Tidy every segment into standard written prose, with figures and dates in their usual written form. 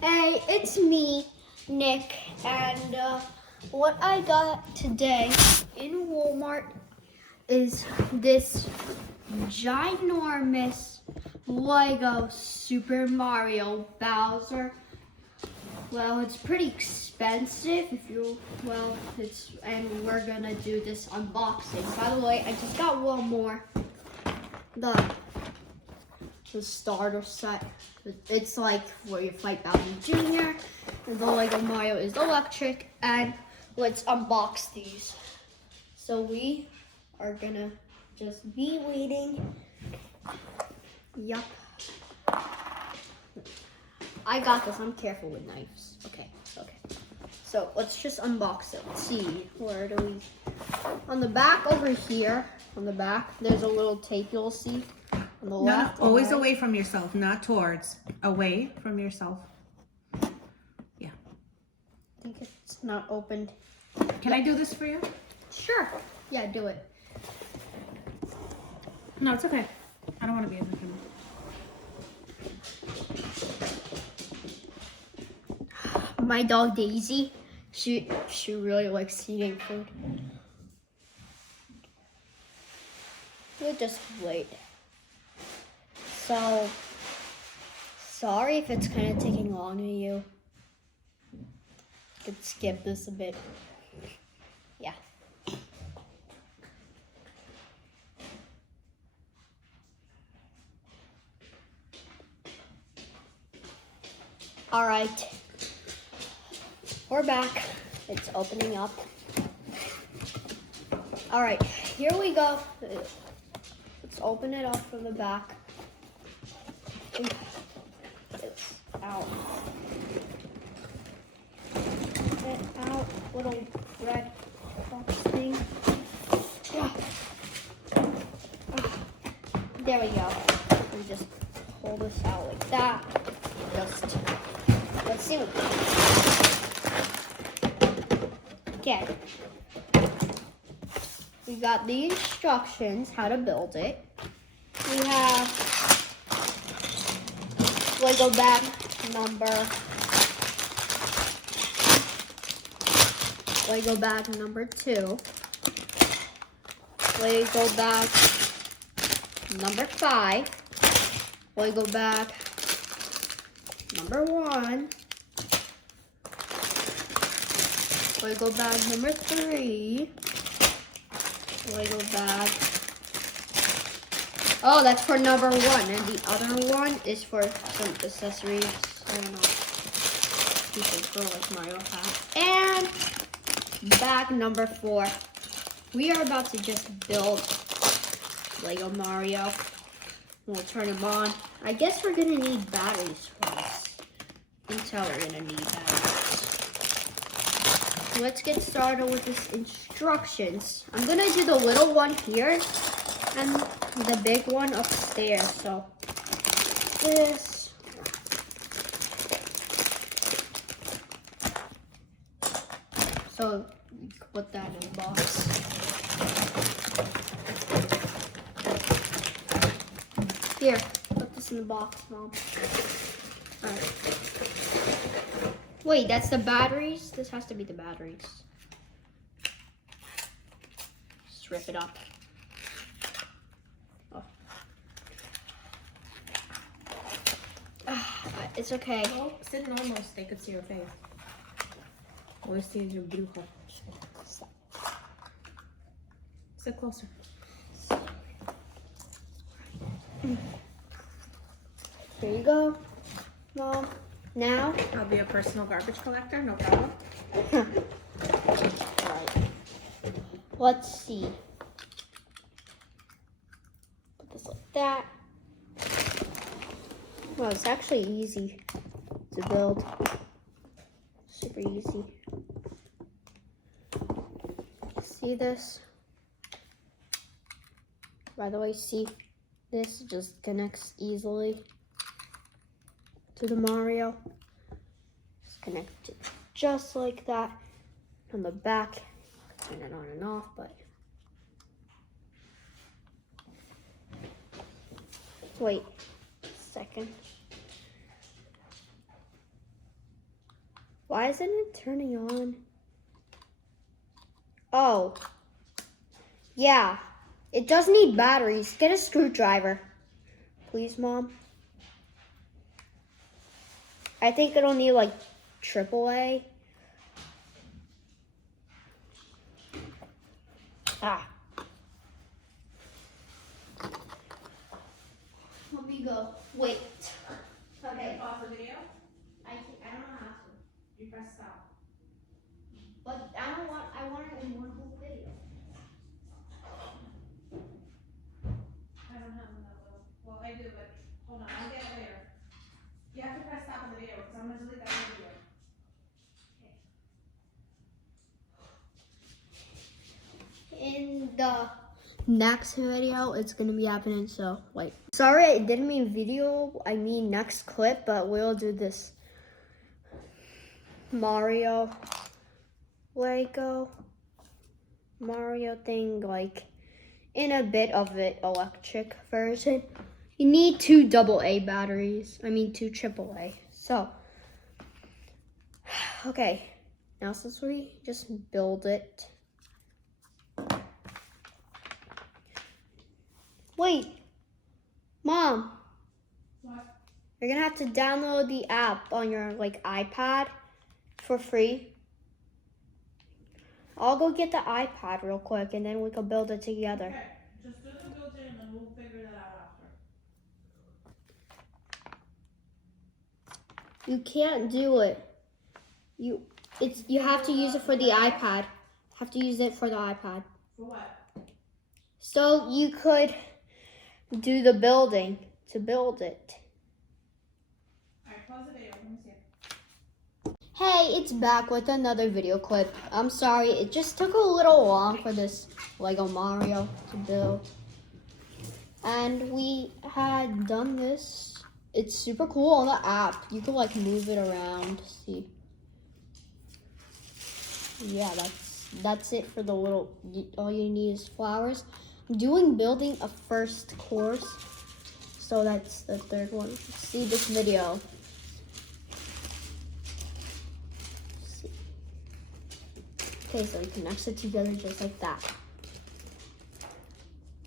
Hey, it's me, Nick, and what I got today in Walmart is this ginormous Lego Super Mario Bowser. Well, it's pretty expensive and we're gonna do this unboxing. By the way, I just got one more. The starter set. It's like where you fight Bowser Jr. and the Lego Mario is electric. And let's unbox these. So we are gonna just be waiting. Yup. I got this. I'm careful with knives. Okay. So let's just unbox it. Let's see. Where do we? On the back over here. On the back, there's a little tape you'll see. On the left. No, always away from yourself, not towards. Away from yourself. Yeah. I think it's not opened. Can I do this for you? Sure. Yeah, do it. No, it's okay. I don't want to be in the camera. My dog Daisy, she really likes eating food. We'll just wait. So, sorry if it's kind of taking long to you. Could skip this a bit. Yeah. All right. We're back. It's opening up. All right, here we go. Let's open it up from the back. It's out. Get out, little red box thing. Yeah. There we go. We just pull this out like that. Let's see what. Okay. We got the instructions how to build it. We have Lego bag number 2. Lego bag number 5. Lego bag number 1. Lego bag number 3. Lego bag. Oh, that's for number 1, and the other one is for some accessories. I don't know. People go like Mario Kart. And bag number 4. We are about to just build Lego Mario. We'll turn them on. I guess we're gonna need batteries for this. You can tell we're gonna need batteries. Let's get started with this instructions. I'm gonna do the little one here and the big one upstairs. So this. So you can put that in the box. Here, put this in the box, Mom. All right. Wait, that's the batteries? This has to be the batteries. Just rip it up. Oh. It's okay. Well, sit almost. They could see your face. Always see your blue hole. Sit closer. Here you go, Mom. Now, I'll be a personal garbage collector, no problem. Alright. Let's see. Put this like that. Well, it's actually easy to build. Super easy. See this? By the way, see, this just connects easily to the Mario. Just connect it just like that. On the back, turn it on and off, but wait a second. Why isn't it turning on? Oh. Yeah. It does need batteries. Get a screwdriver. Please, Mom. I think it'll need like AAA. Ah. Let me go. Wait. Okay. Pause the video. I don't know how to. You press stop. But I want it in one whole video. I don't have that little. Well, I do, but hold on. I'll get it later. You have to press stop on the video because I'm gonna delete that video. In the next video, it's gonna be happening. So wait. Sorry, I didn't mean video. I mean next clip, but we'll do this Lego Mario thing, like in a bit of it electric version. You need 2 AA batteries. I mean 2 AAA. So, okay. Now since we just build it. Wait, Mom. What? You're gonna have to download the app on your like iPad for free. I'll go get the iPad real quick and then we can build it together. Okay, just do the build-in and then we'll figure that out after. You can't do it. You have to use it for the iPad. Have to use it for the iPad. For what? So you could do the building to build it. Alright, pause the video. Let me see. Hey, it's back with another video clip. I'm sorry, it just took a little long for this Lego Mario to build. And we had done this. It's super cool on the app. You can like move it around. See. Yeah, that's it for the little, all you need is flowers. I'm doing building a first course. So that's the third one. See this video. Okay, so it connects it together just like that.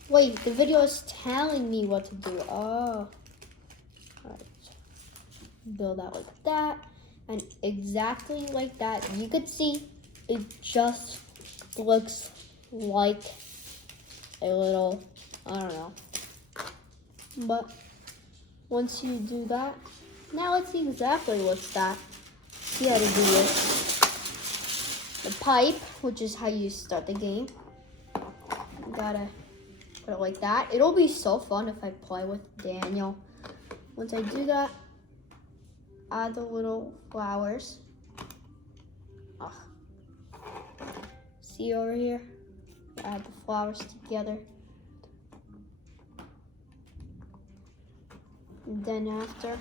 Wait, the video is telling me what to do. Oh. Alright. Build out like that. And exactly like that. You could see it just looks like a little, I don't know. But once you do that, now let's see exactly what's that. See how to do this. The pipe, which is how you start the game. You gotta put it like that. It'll be so fun if I play with Daniel. Once I do that, add the little flowers. Ugh. See over here? Add the flowers together. And then after,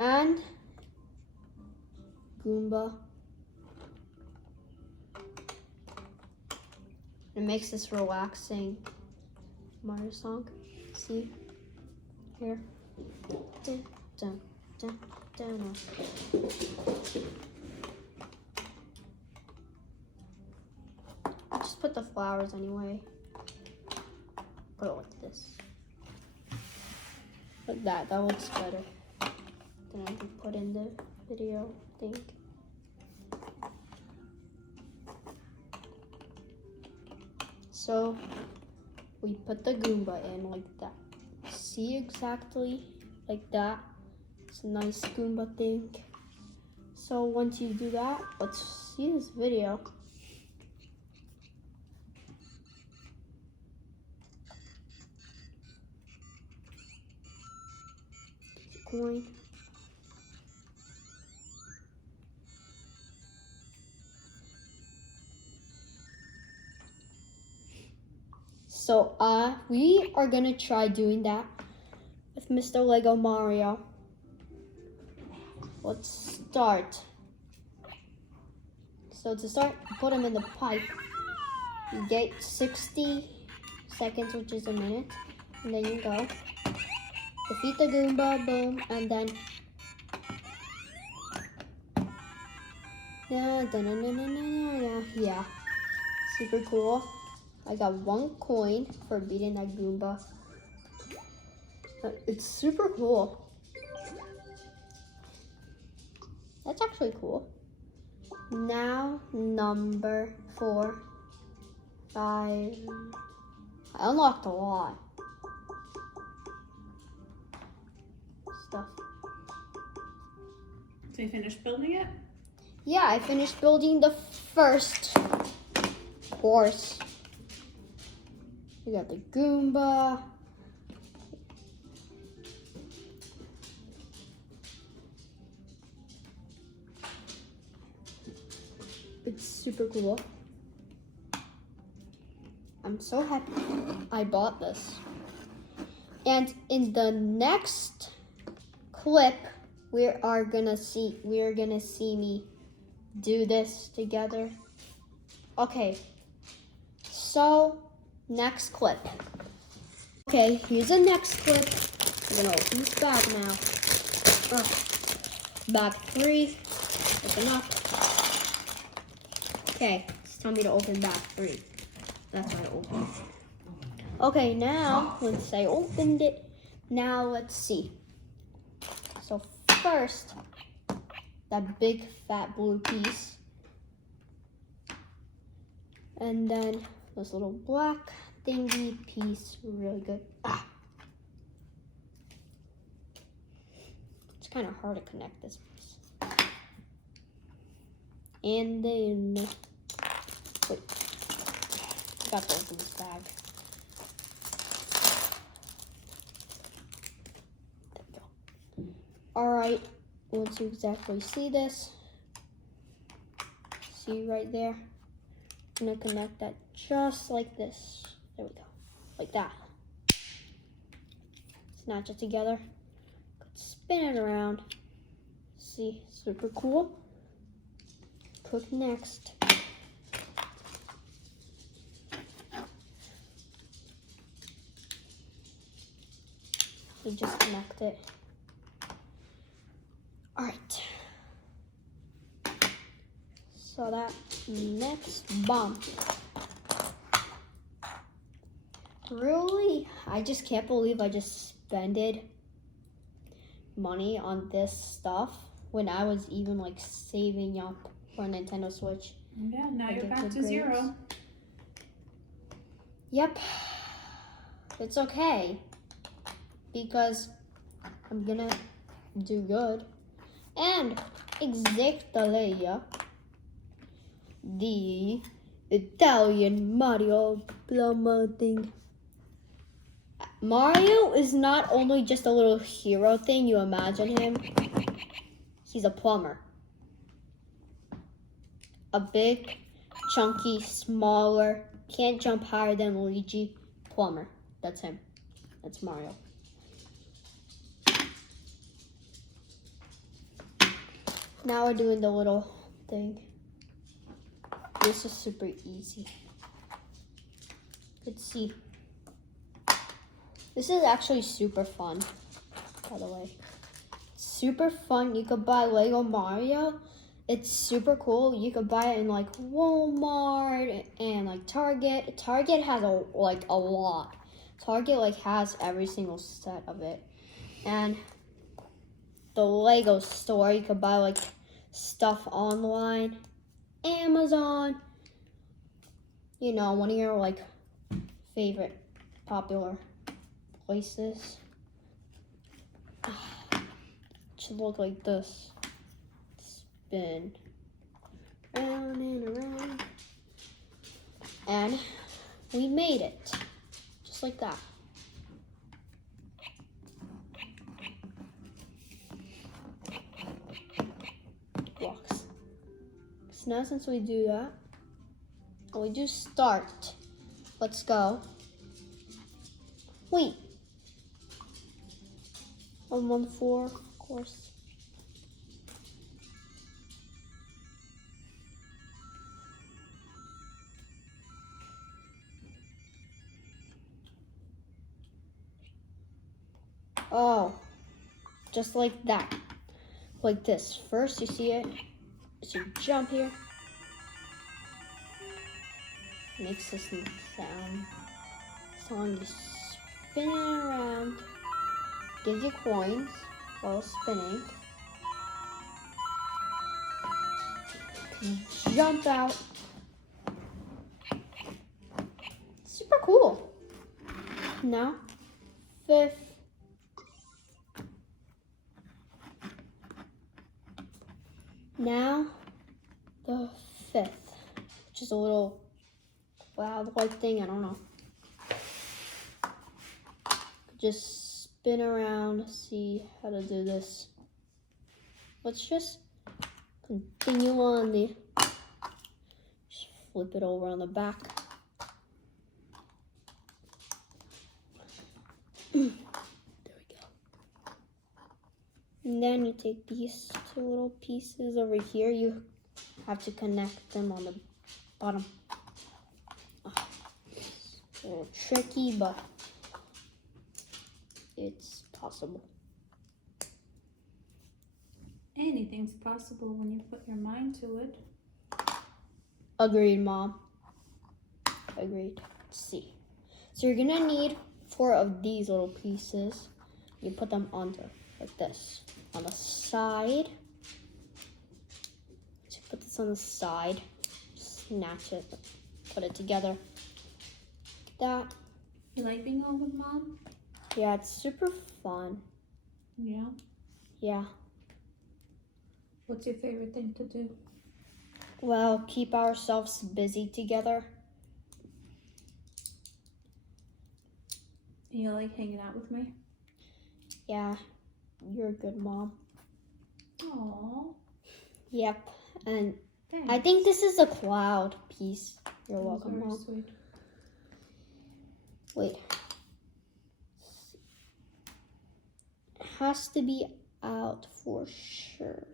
and Goomba. It makes this relaxing Mario song. See? Here. Dun, dun, dun, dun. Just put the flowers anyway. Put it like this. Like that. That looks better than I can put in the video, I think. So we put the Goomba in like that. See exactly like that. It's a nice Goomba thing. So once you do that, let's see this video. Coin. So we are gonna try doing that with Mr. Lego Mario. Let's start. So to start, put him in the pipe. You get 60 seconds, which is a minute, and then you go. defeat the Goomba, boom, and then yeah, super cool. I got 1 coin for beating that Goomba. It's super cool. That's actually cool. Now number 4, 5. I unlocked a lot stuff. So you finished building it? Yeah, I finished building the first horse. We got the Goomba. It's super cool. I'm so happy I bought this. And in the next clip, we are gonna see me do this together. Okay, so next clip. Okay, here's the next clip. I'm gonna open this bag now. Bag 3. Open up. Okay, it's telling me to open bag 3. That's why I opened it. Okay, now once I opened it, now let's see. So first, that big fat blue piece. And then this little black thingy piece, really good. It's kind of hard to connect this piece. And then, wait, I got to open this bag. There we go. All right, once you exactly see this, see right there, I'm gonna connect that just like this. There we go, like that. Snatch it together, spin it around. See, super cool. Click next. We just connect it. All right. So that next bump. Really, I just can't believe I just spended money on this stuff when I was even like saving up for a Nintendo Switch. Yeah, now I you're get back good to grades. 0. Yep, it's okay because I'm gonna do good. And exactly the Italian Mario plumber thing. Mario is not only just a little hero thing, you imagine him. He's a plumber. A big, chunky, smaller, can't jump higher than Luigi plumber. That's him. That's Mario. Now we're doing the little thing. This is super easy. Let's see. This is actually super fun, by the way. Super fun. You could buy Lego Mario. It's super cool. You could buy it in like Walmart and like Target. Target has a lot. Target like has every single set of it. And the Lego store, you could buy like stuff online. Amazon. You know, one of your like favorite popular places. It should look like this. Spin round and around. And we made it. Just like that. Blocks. So now since we do that, and we do start, let's go. Wait. On 1-4, of course. Oh. just like that. Like this. First, you see it. So you jump here. Makes this sound. Song you spin it around. Gives you coins while spinning. Jump out. Super cool. Now, fifth. Now, the fifth, which is a little cloud-like thing. I don't know. Just spin around, see how to do this. Let's just continue on the. Just flip it over on the back. There we go. And then you take these two little pieces over here. You have to connect them on the bottom. It's a little tricky, but it's possible. Anything's possible when you put your mind to it. Agreed, Mom. Agreed. Let's see. So you're gonna need 4 of these little pieces. You put them onto like this on the side. So put this on the side. Snatch it. Put it together. Like that. You like being home with Mom? Yeah, it's super fun. Yeah. Yeah. What's your favorite thing to do? Well, keep ourselves busy together. You like hanging out with me? Yeah, you're a good mom. Aww. Yep. And Thanks. I think this is a cloud piece. You're That was welcome, very Mom. sweet. Wait. It has to be out for sure.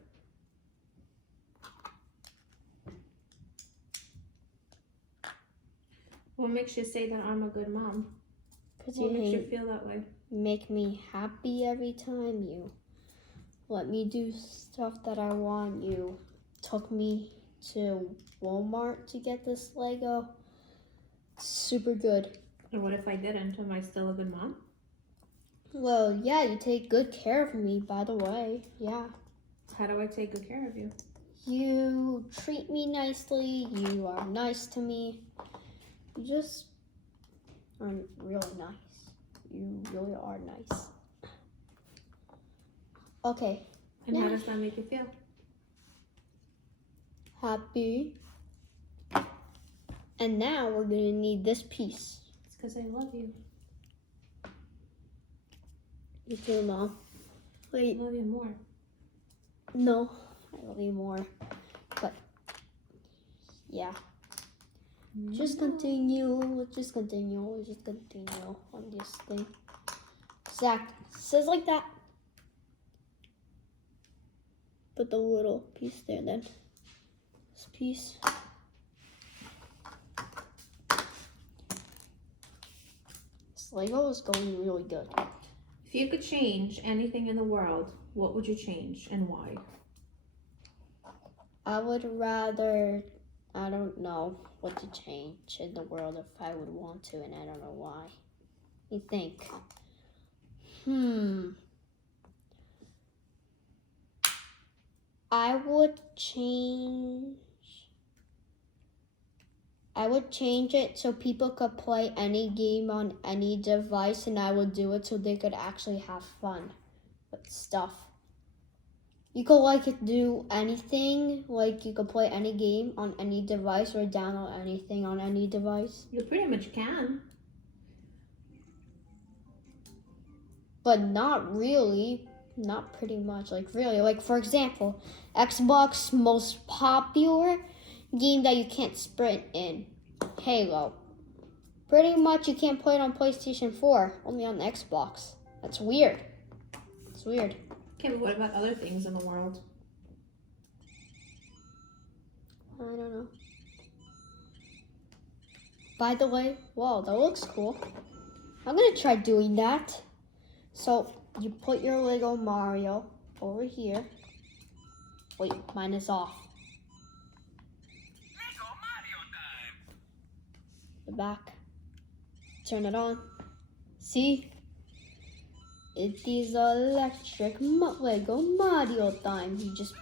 What makes you say that I'm a good mom? Because What makes you you feel that way? make me happy every time. You let me do stuff that I want. You took me to Walmart to get this Lego. It's super good. And what if I didn't? Am I still a good mom? Well, yeah, you take good care of me, by the way. Yeah. How do I take good care of you? You treat me nicely. You are nice to me. You just are really nice. You really are nice. Okay. And how Yeah. does that make you feel? Happy. And now we're gonna need this piece. It's because I love you. You too, Mom. I Wait, love you more. no, I love you more. But yeah, just continue. Let's just continue. Let's just continue on this thing. Exact. Says like that. Put the little piece there then. This piece. This Lego is going really good. If you could change anything in the world, what would you change and why? I would rather, I don't know what to change in the world if I would want to, and I don't know why. You think? I would change it so people could play any game on any device, and I would do it so they could actually have fun with stuff. You could do anything, you could play any game on any device or download anything on any device. You pretty much can. But not really, not pretty much, really. For example, Xbox most popular game that you can't sprint in, Halo. Pretty much you can't play it on PlayStation 4, only on Xbox. That's weird. It's weird. Okay, but what about other things in the world? I don't know. By the way, wow, that looks cool. I'm gonna try doing that. So you put your Lego Mario over here. Wait, mine is off. Lego Mario time. The back. Turn it on. See? It is electric Lego Mario time. You just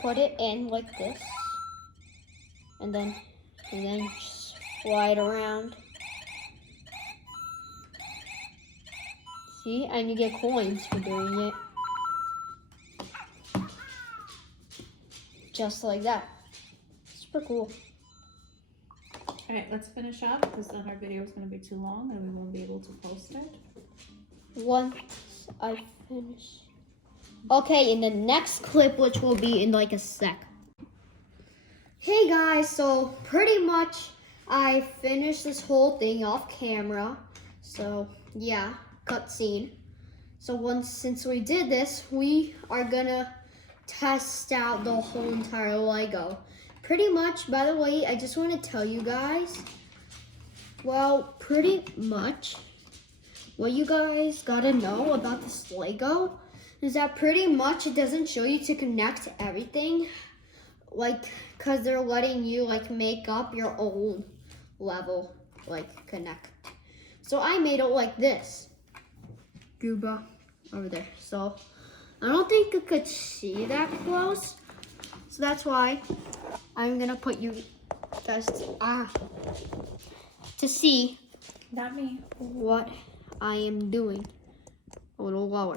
put it in like this. And then just slide around. See? And you get coins for doing it. Just like that. Super cool. Alright, let's finish up because then our video is going to be too long and we won't be able to post it. Once I finish. Okay, in the next clip, which will be in like a sec. Hey guys, so pretty much I finished this whole thing off camera. So yeah, cutscene. So since we did this, we are gonna test out the whole entire Lego. Pretty much, by the way, I just want to tell you guys, well, pretty much what you guys gotta know about this Lego is that pretty much it doesn't show you to connect everything, like, cause they're letting you like make up your own level, like connect. So I made it like this. Gooba over there. So I don't think you could see that close. So that's why I'm gonna put you guys to see Not me. what I am doing. A little lower.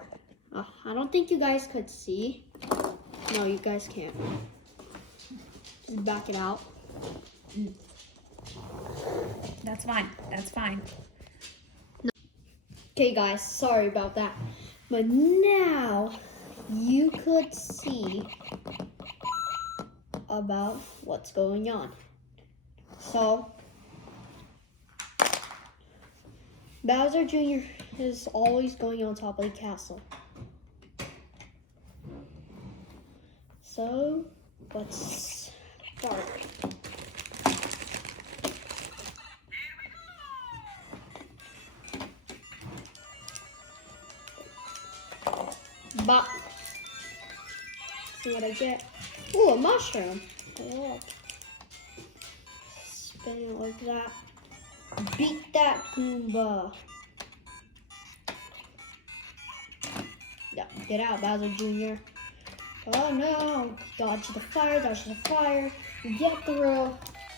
I don't think you guys could see. No, you guys can't. Just back it out. That's fine. That's fine. Okay guys, sorry about that. But now you could see about what's going on. So Bowser Jr. is always going on top of the castle. So let's start. Bop. See what I get? Ooh, a mushroom. Oh. Spin it like that. Beat that Goomba. Yeah, get out, Bowser Jr. Oh no! Dodge the fire, get through,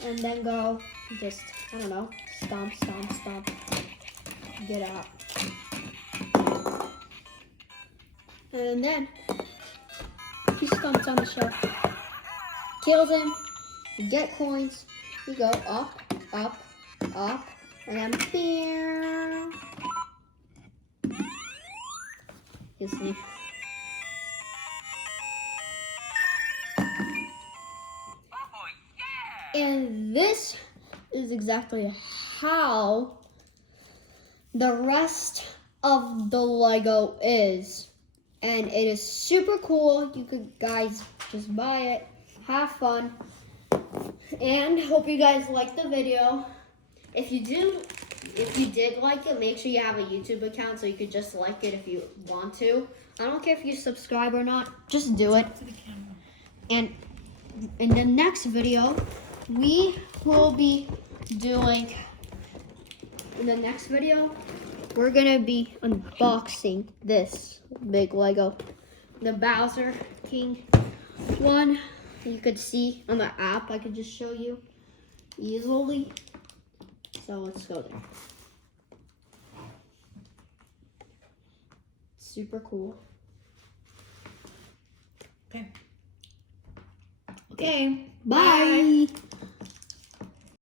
and then go. Just, I don't know, stomp, stomp, stomp. Get out. And then he stomps on the shelf. Kills him. You get coins. You go up, up, up, and then beer. You see. Oh yeah. And this is exactly how the rest of the Lego is. And it is super cool. You could guys just buy it, have fun, and hope you guys liked the video. If you did like it, make sure you have a YouTube account so you could just like it if you want to. I don't care if you subscribe or not, just do it. And in the next video, we will be doing, we're gonna be unboxing this big Lego. The Bowser King one. You could see on the app, I could just show you easily. So let's go there. Super cool. Okay. Okay, bye.